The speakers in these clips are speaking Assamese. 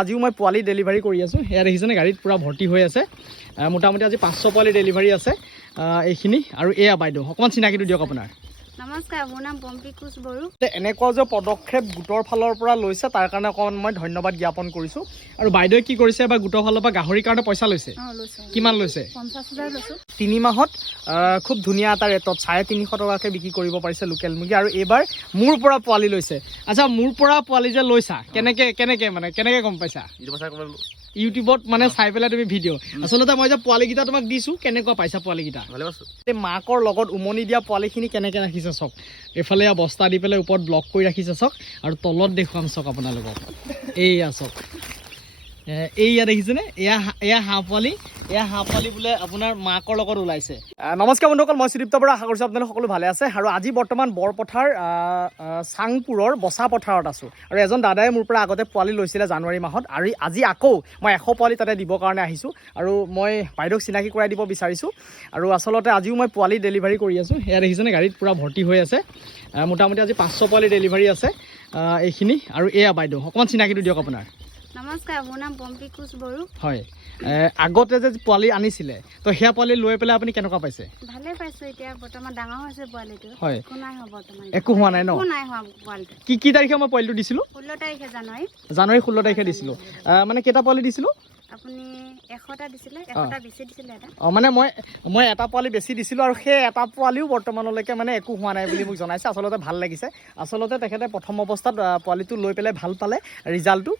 আজিও মই পোৱালি ডেলিভাৰী কৰি আছোঁ। এয়া দেখিছেনে গাড়ীত পূৰা ভৰ্তি হৈ আছে। মোটামুটি আজি 500 পোৱালি ডেলিভাৰী আছে। এইখিনি আৰু এয়া বাইদেউ অকণমান চিনাকিটো দিয়ক আপোনাৰ। নমস্কাৰ, মোৰ নাম পম্পী কোচ বড়ো। এনেকুৱা যে পদক্ষেপ গোটৰ ফালৰ পৰা লৈছে তাৰ কাৰণে অকণমান মই ধন্যবাদ জ্ঞাপন কৰিছোঁ। আৰু বাইদেৱে কি কৰিছে বা গোটৰ ফালৰ পৰা গাহৰিৰ কাৰণে পইচা লৈছে? কিমান লৈছে? 50,000 লৈছোঁ। 3 মাহত খুব ধুনীয়া এটা ৰেটত 350 টকাকৈ বিক্ৰী কৰিব পাৰিছে লোকেল মুৰ্গী। আৰু এইবাৰ মোৰ পৰা পোৱালি লৈছে। আচ্ছা, মোৰ পৰা পোৱালি যে লৈছা কেনেকৈ গম পাইছা? ইউটিউবত মানে চাই পেলাই তুমি ভিডিঅ'। আচলতে মই যে পোৱালিকেইটা তোমাক দিছোঁ, কেনেকুৱা পাইছা পোৱালিকেইটা? এই মাকৰ লগত উমনি দিয়া পোৱালিখিনি কেনেকৈ ৰাখিছে চাওক। এইফালে বস্তা দি পেলাই ওপৰত ব্লক কৰি ৰাখিছে চাওক। আৰু তলত দেখুৱাম চাওক আপোনালোকক। এইয়া চাওক, এইয়া দেখিছেনে? এয়া হাঁহ পোৱালি। এয়া হাঁহ পোৱালি বোলে আপোনাৰ মাকৰ লগত ওলাইছে। নমস্কাৰ বন্ধুসকল, মই সুদীপ্ত বৰা। আশা কৰিছোঁ আপোনালোক সকলো ভালে আছে। আৰু আজি বৰ্তমান বৰপথাৰ চাংপুৰৰ বচা পথাৰত আছোঁ। আৰু এজন দাদাই মোৰ পৰা আগতে পোৱালি লৈছিলে জানুৱাৰী মাহত। আৰু আজি আকৌ মই 100 পোৱালি তাতে দিবৰ কাৰণে আহিছোঁ। আৰু মই বাইদেউক চিনাকি কৰাই দিব বিচাৰিছোঁ। আৰু আচলতে আজিও মই পোৱালি ডেলিভাৰী কৰি আছোঁ। এয়া দেখিছেনে গাড়ীত পূৰা ভৰ্তি হৈ আছে। মোটামুটি আজি 500 পোৱালি ডেলিভাৰী আছে। এইখিনি আৰু এয়া বাইদেউ অকণমান চিনাকিটো দিয়ক আপোনাৰ। নমস্কাৰ, মোৰ নাম পম্পী কোচ বড়ো। হয়, আগতে যে পোৱালি আনিছিলে তো সেয়া পোৱালি লৈ পেলাই আপুনি কেনেকুৱা পাইছে? ভালে পাইছোঁ। এতিয়া বৰ্তমান ডাঙৰ হৈছে পোৱালিটো। হয়, একো নাই হোৱা বৰ্তমান। একো হোৱা নাই ন? একো নাই হোৱা পোৱালিটো। কি তাৰিখে মই পোৱালিটো দিছিলোঁ? 16 তাৰিখে জানুৱাৰী 16 তাৰিখে দিছিলোঁ। মানে কেইটা পোৱালি দিছিলোঁ? আপুনি 100টা দিছিলে, 100টা বেছি দিছিলে এটা। মানে মই এটা পোৱালি বেছি দিছিলোঁ। আৰু সেই এটা পোৱালিও বৰ্তমানলৈকে মানে একো হোৱা নাই বুলি মোক জনাইছে। আচলতে ভাল লাগিছে। আচলতে তেখেতে প্ৰথম অৱস্থাত পোৱালিটো লৈ পেলাই ভাল পালে ৰিজাল্টটো।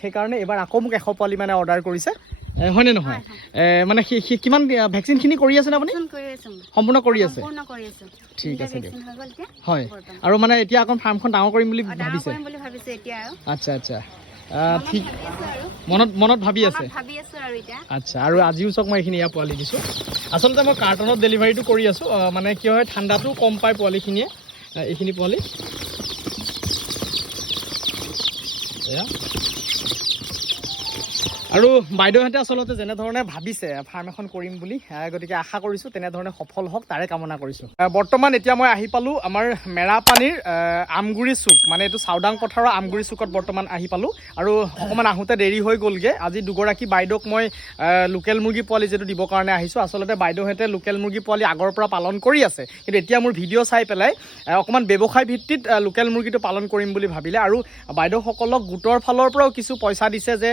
সেইকাৰণে এইবাৰ আকৌ মোক 100 পোৱালি মানে অৰ্ডাৰ কৰিছে। হয়নে নহয়? মানে কিমান ভেকচিনখিনি কৰি আছেনে আপুনি? সম্পূৰ্ণ কৰি আছে? ঠিক আছে দিয়ক। হয়, আৰু মানে এতিয়া আকৌ ফাৰ্মখন ডাঙৰ কৰিম বুলি ভাবিছে? আচ্ছা আচ্ছা, ঠিক। মনত ভাবি আছে? আচ্ছা, আৰু আজিও চাওক মই এইখিনি ইয়াৰ পোৱালি দিছোঁ। আচলতে মই কাৰ্টনত ডেলিভাৰীটো কৰি আছোঁ। মানে কি হয়, ঠাণ্ডাটো কম পায় পোৱালিখিনিয়ে। এইখিনি পোৱালি এয়া। আৰু বাইদেউহঁতে আচলতে যেনেধৰণে ভাবিছে ফাৰ্ম এখন কৰিম বুলি, গতিকে আশা কৰিছোঁ তেনেধৰণে সফল হওক, তাৰে কামনা কৰিছোঁ। বৰ্তমান এতিয়া মই আহি পালোঁ আমাৰ মেৰাপানীৰ আমগুৰি চুক, মানে এইটো চাওদাং পথাৰৰ আমগুৰি চুকত বৰ্তমান আহি পালোঁ। আৰু অকণমান আহোঁতে দেৰি হৈ গ'লগৈ। আজি দুগৰাকী বাইদেউক মই লোকেল মুৰ্গী পোৱালি যিটো দিবৰ কাৰণে আহিছোঁ। আচলতে বাইদেউহঁতে লোকেল মুৰ্গী পোৱালি আগৰ পৰা পালন কৰি আছে, কিন্তু এতিয়া মোৰ ভিডিঅ' চাই পেলাই অকণমান ব্যৱসায় ভিত্তিত লোকেল মুৰ্গীটো পালন কৰিম বুলি ভাবিলে। আৰু বাইদেউসকলক গোটৰ ফালৰ পৰাও কিছু পইচা দিছে যে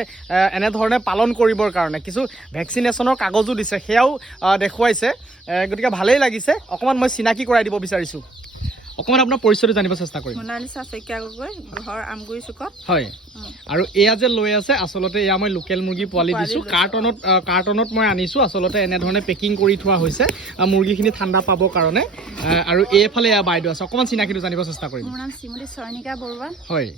এনেধৰণে পালন কৰিবৰ কাৰণে। কিছু ভেকচিনেশ্যনৰ কাগজো দিছে, সেয়াও দেখুৱাইছে। গতিকে ভালেই লাগিছে। অকণমান মই চিনাকি কৰাই দিব বিচাৰিছোঁ। অকণমান আপোনাৰ পৰিচয়টো জানিব চেষ্টা কৰিম। মোনালিছা শইকীয়া গগৈ, ঘৰ আমগুৰি চুকত। হয়, আৰু এয়া যে লৈ আছে, আচলতে এয়া মই লোকেল মুৰ্গী পোৱালি দিছোঁ। কাৰ্টনত মই আনিছোঁ। আচলতে এনেধৰণে পেকিং কৰি থোৱা হৈছে মুৰ্গীখিনি ঠাণ্ডা পাবৰ কাৰণে। আৰু এইফালে এয়া বাইদেউ আছে, অকণমান চিনাকিটো জানিব চেষ্টা কৰিম। মোৰ নাম শ্ৰীমতী চয়নিকা বৰুৱা। হয়,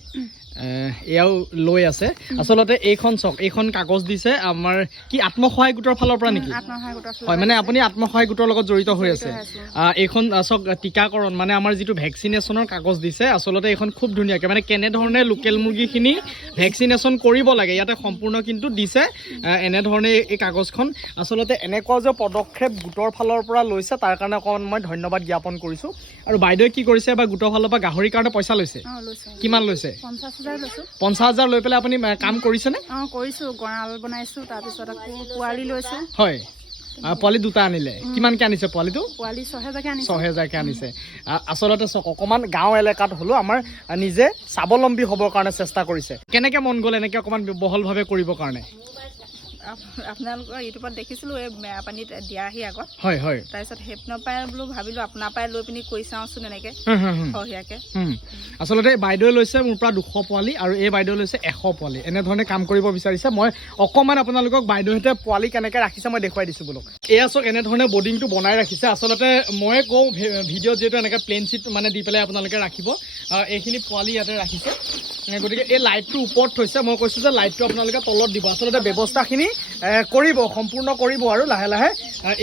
এয়াও লৈ আছে। আচলতে এইখন চাওক, এইখন কাগজ দিছে আমাৰ কি আত্মসহায়ক গোটৰ ফালৰ পৰা নেকি? হয়, মানে আপুনি আত্মসহায়ক গোটৰ লগত জড়িত হৈ আছে। এইখন চাওক টীকাকৰণ, মানে আমাৰ যিটো ভেকচিনেশ্যনৰ কাগজ দিছে। আচলতে এইখন খুব ধুনীয়াকৈ মানে কেনেধৰণে লোকেল মুৰ্গীখিনি ভেকচিনেশ্যন কৰিব লাগে ইয়াতে সম্পূৰ্ণ কিন্তু দিছে। এনেধৰণে এই কাগজখন। আচলতে এনেকুৱা যে পদক্ষেপ গোটৰ ফালৰ পৰা লৈছে তাৰ কাৰণে অকণমান মই ধন্যবাদ জ্ঞাপন কৰিছোঁ। আৰু বাইদেৱে কি কৰিছে বা গোটৰ ফালৰ পৰা গাহৰিৰ কাৰণে পইচা লৈছে? কিমান লৈছে? 50,000 লৈছোঁ। 50,000 লৈ পেলাই আপুনি কাম কৰিছেনে? কৰিছোঁ, গঁৰাল বনাইছোঁ, তাৰপিছত আকৌ পোৱালি লৈছোঁ। হয়, পোৱালি দুটা আনিলে। কিমানকৈ আনিছে পোৱালিটো? পোৱালি 6,000কৈ আনিছে। 6,000কৈ আনিছে। আচলতে চাওক, অকণমান গাঁও এলেকাত হ'লেও আমাৰ নিজে স্বাৱলম্বী হ'বৰ কাৰণে চেষ্টা কৰিছে। কেনেকৈ মন গ'ল এনেকৈ অকণমান বহলভাৱে কৰিবৰ কাৰণে? আপোনালোকৰ ইউটিউবত দেখিছিলোঁ এই মেৰাপানীত দিয়াহি আগত। হয় হয়, তাৰপিছত সেইপিনৰ পৰাই বোলো ভাবিলোঁ আপোনাৰ পৰাই লৈ পিনি কৰি চাওঁচোন এনেকৈ সৰহীয়াকৈ। আচলতে বাইদেৱে লৈছে মোৰ পৰা 200 পোৱালি, আৰু এই বাইদেৱে লৈছে 100 পোৱালি। এনেধৰণে কাম কৰিব বিচাৰিছে। মই অকণমান আপোনালোকক বাইদেউহঁতে পোৱালি কেনেকৈ ৰাখিছে মই দেখুৱাই দিছোঁ বোলো। এয়া চাওক, এনেধৰণে বৰ্ডিংটো বনাই ৰাখিছে। আচলতে মই কওঁ ভিডিঅ'ত যিহেতু এনেকৈ প্লেন চিট মানে দি পেলাই আপোনালোকে ৰাখিব। এইখিনি পোৱালি ইয়াতে ৰাখিছে। গতিকে এই লাইটটো ওপৰত থৈছে। মই কৈছোঁ যে লাইটটো আপোনালোকে তলত দিব। আচলতে ব্যৱস্থাখিনি কৰিব, সম্পূৰ্ণ কৰিব। আৰু লাহে লাহে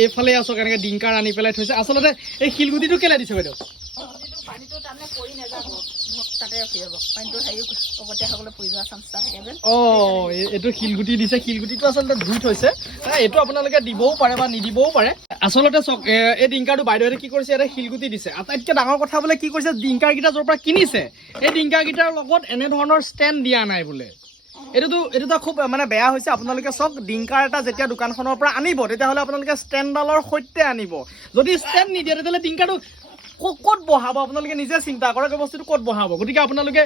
এইফালে আছোঁ এনেকৈ ডিংকাৰ আনি পেলাই থৈছে। আচলতে এই শিলগুটিটো কেলৈ দিছে বাইদেউ? পানীটো তাৰমানে পৰি নাযাব, তাতে ৰখি যাব। পানীটো হেৰি ওপৰতীয়া হ'বলৈ পৰি যোৱা চান্স এটা থাকে যে। এইটো শিলগুটি দিছে। শিলগুটিটো আচলতে ধুই থৈছে। এইটো আপোনালোকে দিবও পাৰে বা নিদিবও পাৰে। আচলতে চাওক, এই ডিংকাৰটো বাইদেউহঁতে কি কৰিছে, ইয়াতে শিলগুটি দিছে। আটাইতকৈ ডাঙৰ কথা বোলে কি কৰিছে, ডিংকাৰকেইটা য'ৰ পৰা কিনিছে এই ডিংকাৰকেইটাৰ লগত এনেধৰণৰ ষ্টেণ্ড দিয়া নাই বোলে। এইটোতো খুব মানে বেয়া হৈছে আপোনালোকে চাওক ডিংকাৰ এটা যেতিয়া দোকানখনৰ পৰা আনিব তেতিয়াহ'লে আপোনালোকে ষ্টেণ্ডডালৰ সৈতে আনিব যদি ষ্টেণ্ড নিদিয়ে তেতিয়াহ'লে ডিংকাৰটো ক'ত বহাব আপোনালোকে নিজে চিন্তা কৰক এই বস্তুটো ক'ত বহাব গতিকে আপোনালোকে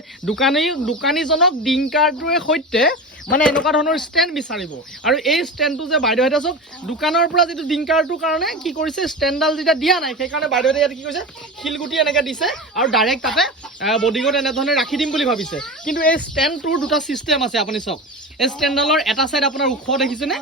দোকানীজনক ডিংকাৰটোৱে সৈতে মানে এনেকুৱা ধৰণৰ ষ্টেণ্ড বিচাৰিব আৰু এই ষ্টেণ্ডটো যে বাইদেউহঁতে চাওক দোকানৰ পৰা যিটো ডিংকাৰটোৰ কাৰণে কি কৰিছে ষ্টেণ্ডডাল যেতিয়া দিয়া নাই সেইকাৰণে বাইদেউহঁতে ইয়াত কি কৰিছে শিলগুটি এনেকৈ দিছে আৰু ডাইৰেক্ট তাতে বৰ্ডিঙত এনেধৰণে ৰাখি দিম বুলি ভাবিছে কিন্তু এই ষ্টেণ্ডটোৰ দুটা ছিষ্টেম আছে আপুনি চাওক এই ষ্টেণ্ডডালৰ এটা ছাইড আপোনাৰ ওখ দেখিছেনে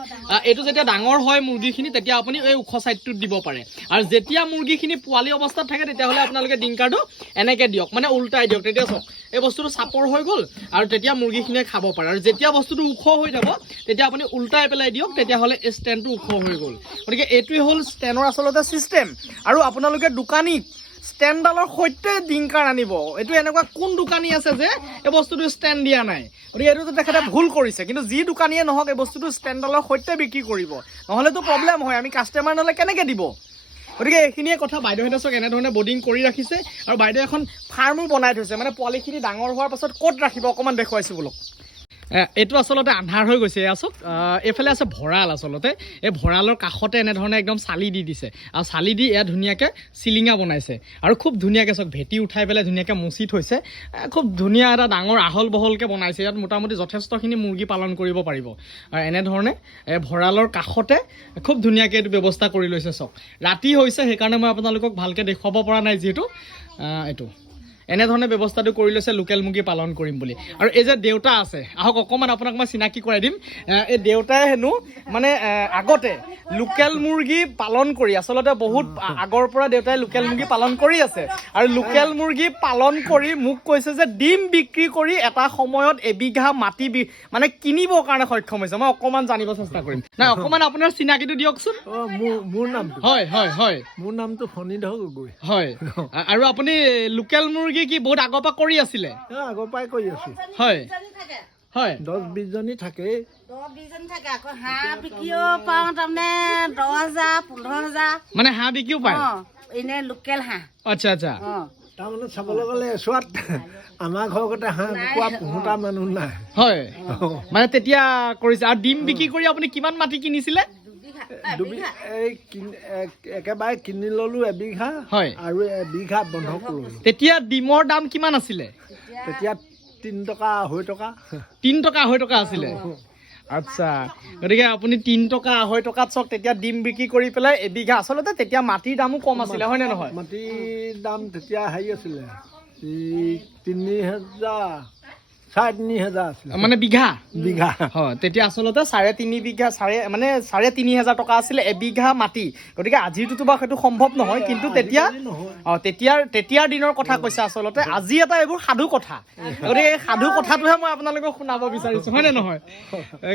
এইটো যেতিয়া ডাঙৰ হয় মুৰ্গীখিনি তেতিয়া আপুনি এই ওখ ছাইডটোত দিব পাৰে আৰু যেতিয়া মুৰ্গীখিনি পোৱালি অৱস্থাত থাকে তেতিয়াহ'লে আপোনালোকে ডিংকাৰটো এনেকৈ দিয়ক মানে উল্টাই দিয়ক তেতিয়া চাওক এই বস্তুটো চাপৰ হৈ গ'ল আৰু তেতিয়া মুৰ্গীখিনিয়ে খাব পাৰে আৰু যেতিয়া বস্তুটো ওখ হৈ যাব তেতিয়া আপুনি উল্টাই পেলাই দিয়ক তেতিয়াহ'লে এই ষ্টেণ্ডটো ওখ হৈ গ'ল গতিকে এইটোৱে হ'ল ষ্টেণ্ডৰ আচলতে ছিষ্টেম আৰু আপোনালোকে দোকানীক ষ্টেণ্ডডালৰ সৈতে ডিংকাৰ আনিব এইটো এনেকুৱা কোন দোকানী আছে যে এই বস্তুটো ষ্টেণ্ড দিয়া নাই গতিকে এইটোতো তেখেতে ভুল কৰিছে কিন্তু যি দোকানীয়ে নহওক এই বস্তুটো ষ্টেণ্ডডালৰ সৈতে বিক্ৰী কৰিব নহ'লেতো প্ৰব্লেম হয় আমি কাষ্টমাৰ নহ'লে কেনেকৈ দিব গতিকে এইখিনিয়ে কথা বাইদেউহঁতে চাওক এনেধৰণে বৰ্ডিং কৰি ৰাখিছে আৰু বাইদেউ এখন ফাৰ্মো বনাই থৈছে মানে পোৱালিখিনি ডাঙৰ হোৱাৰ পাছত ক'ত ৰাখিব অকণমান দেখুৱাইছোঁ বোলক এইটো আচলতে আন্ধাৰ হৈ গৈছে এয়া চাওক এইফালে আছে ভঁৰাল আচলতে এই ভঁৰালৰ কাষতে এনেধৰণে একদম চালি দি দিছে আৰু চালি দি এয়া ধুনীয়াকৈ চিলিঙা বনাইছে আৰু খুব ধুনীয়াকৈ চাওক ভেটি উঠাই পেলাই ধুনীয়াকৈ মুচি থৈছে খুব ধুনীয়া এটা ডাঙৰ আহল বহলকৈ বনাইছে ইয়াত মোটামুটি যথেষ্টখিনি মুৰ্গী পালন কৰিব পাৰিব আৰু এনেধৰণে ভঁৰালৰ কাষতে খুব ধুনীয়াকৈ এইটো ব্যৱস্থা কৰি লৈছে চাওক ৰাতি হৈছে সেইকাৰণে মই আপোনালোকক ভালকৈ দেখুৱাব পৰা নাই যিহেতু এইটো এনেধৰণে ব্যৱস্থাটো কৰি লৈছে লোকেল মুৰ্গী পালন কৰিম বুলি আৰু এই যে দেউতা আছে আহক অকণমান আপোনাক মই চিনাকি কৰাই দিম এই দেউতাই হেনো মানে আগতে লোকেল মুৰ্গী পালন কৰি আচলতে বহুত আগৰ পৰা দেউতাই লোকেল মুৰ্গী পালন কৰি আছে আৰু লোকেল মুৰ্গী পালন কৰি মোক কৈছে যে ডিম বিক্ৰী কৰি এটা সময়ত এবিঘা মাটি মানে কিনিবৰ কাৰণে সক্ষম হৈছে মই অকণমান জানিব চেষ্টা কৰিম নাই অকণমান আপোনাৰ চিনাকিটো দিয়কচোন মোৰ নাম হয় মোৰ নামটো ফণীধৰ গগৈ হয় আৰু আপুনি লোকেল মুৰ্গী কি বহুত আগৰ পৰা কৰি আছিলে আগৰ পৰাই কৰি আছো হয় হয় 10-20 জনী থাকে 10-20 থাকে আকৌ হাঁহ বিকিও পাওঁ তাৰমানে 10,000 15,000 মানে হাঁহ বিকিও পায় এনে লোকেল হাঁহ আচ্ছা তাৰমানে চাবলৈ গ'লে এচোৱাত আমাৰ ঘৰতে হাঁহ কুকুৰা পোহোতা মানুহ নাই হয় মানে তেতিয়া কৰিছে আৰু ডিম বিক্ৰী কৰি আপুনি কিমান মাটি কিনিছিলে একেবাৰে কিনি ললো এবিঘা হয় আৰু এবিঘা বন্ধক ললো তেতিয়া ডিমৰ দাম কিমান আছিলে তেতিয়া 3 টকা 2.5 টকা 3 টকা 2.5 টকা আছিলে আচ্ছা গতিকে আপুনি 3 টকা 2.5 টকাত চাওক তেতিয়া ডিম বিক্ৰী কৰি পেলাই এবিঘা আচলতে তেতিয়া মাটিৰ দামো কম আছিলে হয়নে নহয় মাটিৰ দাম তেতিয়া হেৰি আছিলে 3,000 আছিলে মানে বিঘা হয় তেতিয়া আচলতে 3.5 বিঘা মানে 3,500 টকা আছিলে এবিঘা মাটি গতিকে আজিৰটোতো বা সেইটো সম্ভৱ নহয় কিন্তু তেতিয়া তেতিয়াৰ দিনৰ কথা কৈছে আচলতে আজি এটা এইবোৰ সাধু কথা গতিকে এই সাধু কথাটোহে মই আপোনালোকক শুনাব বিচাৰিছোঁ হয়নে নহয়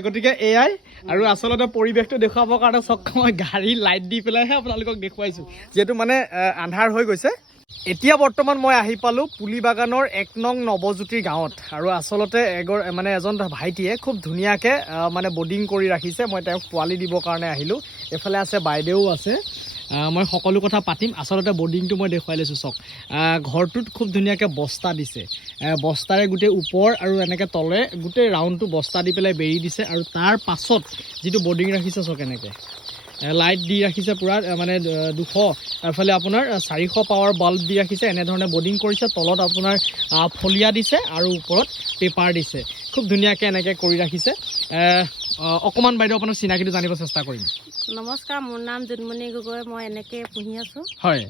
গতিকে এয়াই আৰু আচলতে পৰিৱেশটো দেখুৱাবৰ কাৰণে চক মই গাড়ী লাইট দি পেলাইহে আপোনালোকক দেখুৱাইছোঁ যিহেতু মানে আন্ধাৰ হৈ গৈছে এতিয়া বৰ্তমান মই আহি পালোঁ পুলিবাগানৰ 1 নং নৱজ্যোতিৰ গাঁৱত আৰু আচলতে মানে এজন ভাইটিয়ে খুব ধুনীয়াকৈ মানে বৰ্ডিং কৰি ৰাখিছে মই তেওঁক পোৱালি দিবৰ কাৰণে আহিলোঁ এইফালে আছে বাইদেউ আছে মই সকলো কথা পাতিম আচলতে বৰ্ডিংটো মই দেখুৱাই লৈছোঁ চাওক ঘৰটোত খুব ধুনীয়াকৈ বস্তা দিছে বস্তাৰে গোটেই ওপৰ আৰু এনেকৈ তলে গোটেই ৰাউণ্ডটো বস্তা দি পেলাই বেৰি দিছে আৰু তাৰ পাছত যিটো বৰ্ডিং ৰাখিছে চাওক এনেকৈ লাইট দি ৰাখিছে পুৰা মানে 200 এফালে আপোনাৰ 400 পাৱাৰ বাল্ব দি ৰাখিছে এনেধৰণে বৰ্ডিং কৰিছে তলত আপোনাৰ ফলিয়া দিছে আৰু ওপৰত পেপাৰ দিছে খুব ধুনীয়াকৈ এনেকৈ কৰি ৰাখিছে অকণমান বাইদেউ আপোনাৰ চিনাকিটো জানিব চেষ্টা কৰিম নমস্কাৰ মোৰ নাম জোনমণি গগৈ মই এনেকৈ পুহি আছোঁ হয়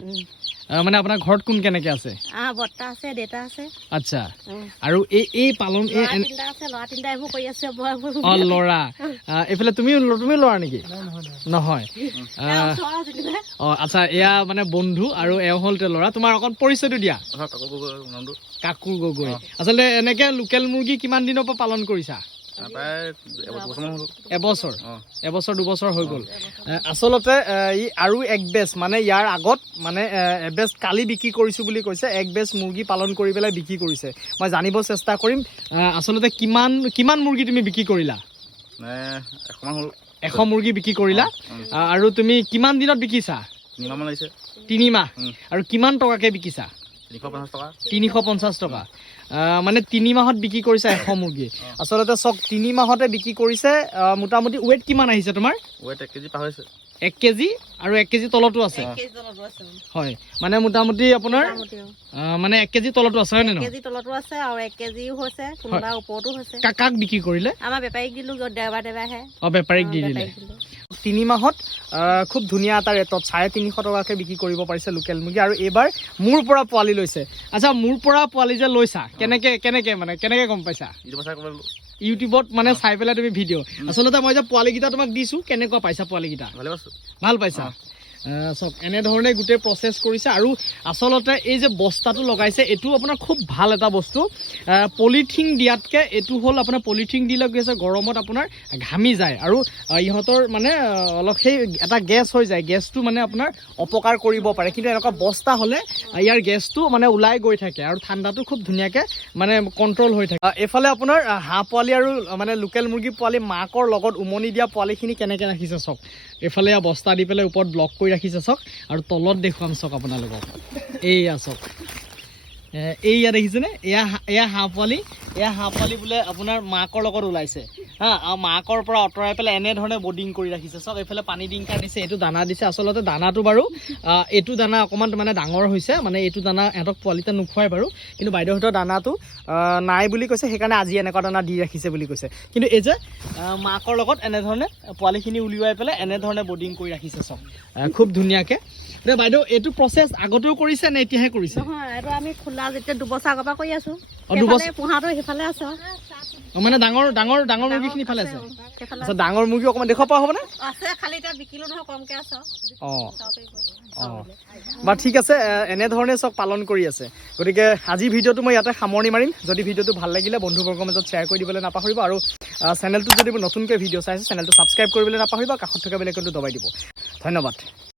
মানে আপোনাৰ ঘৰত কোন কেনেকৈ আছে বৰ্তা আছে দেউতা আছে আচ্ছা আৰু এই পালন ল'ৰা তিনিটা এইবোৰ কৰি আছে ল'ৰা এইফালে তুমি ল'ৰা নেকি নহয় আচ্ছা এয়া মানে বন্ধু আৰু এওঁ হ'ল ল'ৰা তোমাৰ অকণ পৰিচয়টো দিয়া কাকু গগৈ আচলতে এনেকৈ লোকেল মুৰ্গী কিমান দিনৰ পৰা পালন কৰিছা এবছৰ 2 বছৰ হৈ গ'ল আচলতে আৰু এক বেচ মানে ইয়াৰ আগত মানে এবেচ কালি বিক্ৰী কৰিছোঁ বুলি কৈছে এক বেচ মুৰ্গী পালন কৰি পেলাই বিক্ৰী কৰিছে মই জানিব চেষ্টা কৰিম আচলতে কিমান মুৰ্গী তুমি বিক্ৰী কৰিলা 100 মুৰ্গী বিক্ৰী কৰিলা আৰু তুমি কিমান দিনত বিকিছা 3 মাহ আৰু কিমান টকাকৈ বিকিছা 350 টকা মানে 3 মাহত বিক্ৰী কৰিছে 100 মুৰ্গী আচলতে চক 3 মাহতে বিক্ৰী কৰিছে মোটামুটি ওয়েট কিমান আহিছে তোমাৰ ওয়েট 1 কেজি পাৰ হৈছে 1 কেজি আৰু 1 কেজি তলতো আছে হয় মানে মোটামুটি আপোনাৰ মানে 1 কেজি তলতো আছে হয় নে নহয় কেজি তলতো আছে আৰু 1 কেজিও হৈছে কোনোবা ওপৰতো হৈছে কাক বিক্ৰী কৰিলে আমাৰ বেপাৰীক দিলো দেওবাৰ আহে বেপাৰীক দি দিলে 3 মাহত খুব ধুনীয়া এটা ৰেটত 350 টকাকে বিক্ৰী কৰিব পাৰিছে লোকেল মুৰ্গী আৰু এবাৰ মোৰ পৰা পোৱালি লৈছে আচ্ছা মোৰ পৰা পোৱালি যে লৈছা কেনেকে গম পাইছা ইউটিউবত মানে চাই পেলাই তুমি ভিডিঅ' আচলতে মই যে পোৱালিকেইটা তোমাক দিছো কেনেকুৱা পাইছা পোৱালিকেইটা ভাল পাইছা চব এনেধৰণে গোটেই প্ৰচেছ কৰিছে আৰু আচলতে এই যে বস্তাটো লগাইছে এইটো আপোনাৰ খুব ভাল এটা বস্তু পলিথিন দিয়াতকৈ এইটো হ'ল আপোনাৰ পলিথিন দিলে কি হৈছে গৰমত আপোনাৰ ঘামি যায় আৰু ইহঁতৰ মানে অলপ সেই এটা গেছ হৈ যায় গেছটো মানে আপোনাৰ অপকাৰ কৰিব পাৰে কিন্তু এনেকুৱা বস্তা হ'লে ইয়াৰ গেছটো মানে ওলাই গৈ থাকে আৰু ঠাণ্ডাটো খুব ধুনীয়াকৈ মানে কণ্ট্ৰল হৈ থাকে এইফালে আপোনাৰ হাঁহ পোৱালি আৰু মানে লোকেল মুৰ্গী পোৱালি মাকৰ লগত উমনি দিয়া পোৱালিখিনি কেনেকৈ ৰাখিছে চাওক এইফালে বস্তা দি পেলাই ওপৰত ব্লক কৰি ৰাখিছে চাওক আৰু তলত দেখুৱাম চাওক আপোনালোকক এইয়া চাওক এইয়া দেখিছেনে এয়া হাঁহ পোৱালি বোলে আপোনাৰ মাকৰ লগত ওলাইছে হা আৰু মাকৰ পৰা আঁতৰাই পেলাই এনেধৰণে বৰ্ডিং কৰি ৰাখিছে চাওক এইফালে পানী ডিংকাৰ দিছে এইটো দানা দিছে আচলতে দানাটো বাৰু এইটো দানা অকণমান মানে ডাঙৰ হৈছে মানে এইটো দানা ইহঁতক পোৱালিতে নোখোৱাই বাৰু কিন্তু বাইদেউহঁতৰ দানাটো নাই বুলি কৈছে সেইকাৰণে আজি এনেকুৱা দানা দি ৰাখিছে বুলি কৈছে কিন্তু এই যে মাকৰ লগত এনেধৰণে পোৱালিখিনি উলিয়াই পেলাই এনেধৰণে বৰ্ডিং কৰি ৰাখিছে চাওক খুব ধুনীয়াকৈ এতিয়া বাইদেউ এইটো প্ৰচেছ আগতেও কৰিছে নে এতিয়াহে কৰিছে নহয় এইটো আমি খোলা যেতিয়া 2 বছৰ আগৰ পৰা কৰি আছো দুবছৰ পোহাটো সেইফালে আছে মানে ডাঙৰ মুৰ্গীখিনি ইফালে আছে সেইফালে আচ্ছা ডাঙৰ মুৰ্গী অকণমান দেখুৱাব পৰা হ'বনে আছে খালি এতিয়া বিকিলো নহয় কমকে আছে বা ঠিক আছে এনেধৰণে চব পালন কৰি আছে গতিকে আজি ভিডিঅ'টো মই ইয়াতে সামৰণি মাৰিম যদি ভিডিঅ'টো ভাল লাগিলে বন্ধুবৰ্গৰ মাজত শ্বেয়াৰ কৰি দিবলৈ নাপাহৰিব আৰু চেনেলটোত যদি নতুনকৈ ভিডিঅ' চাইছে চেনেলটো ছাবস্ক্ৰাইব কৰিবলৈ নাপাহৰিব কাষত থকা বেল আইকনটো দবাই দিব ধন্যবাদ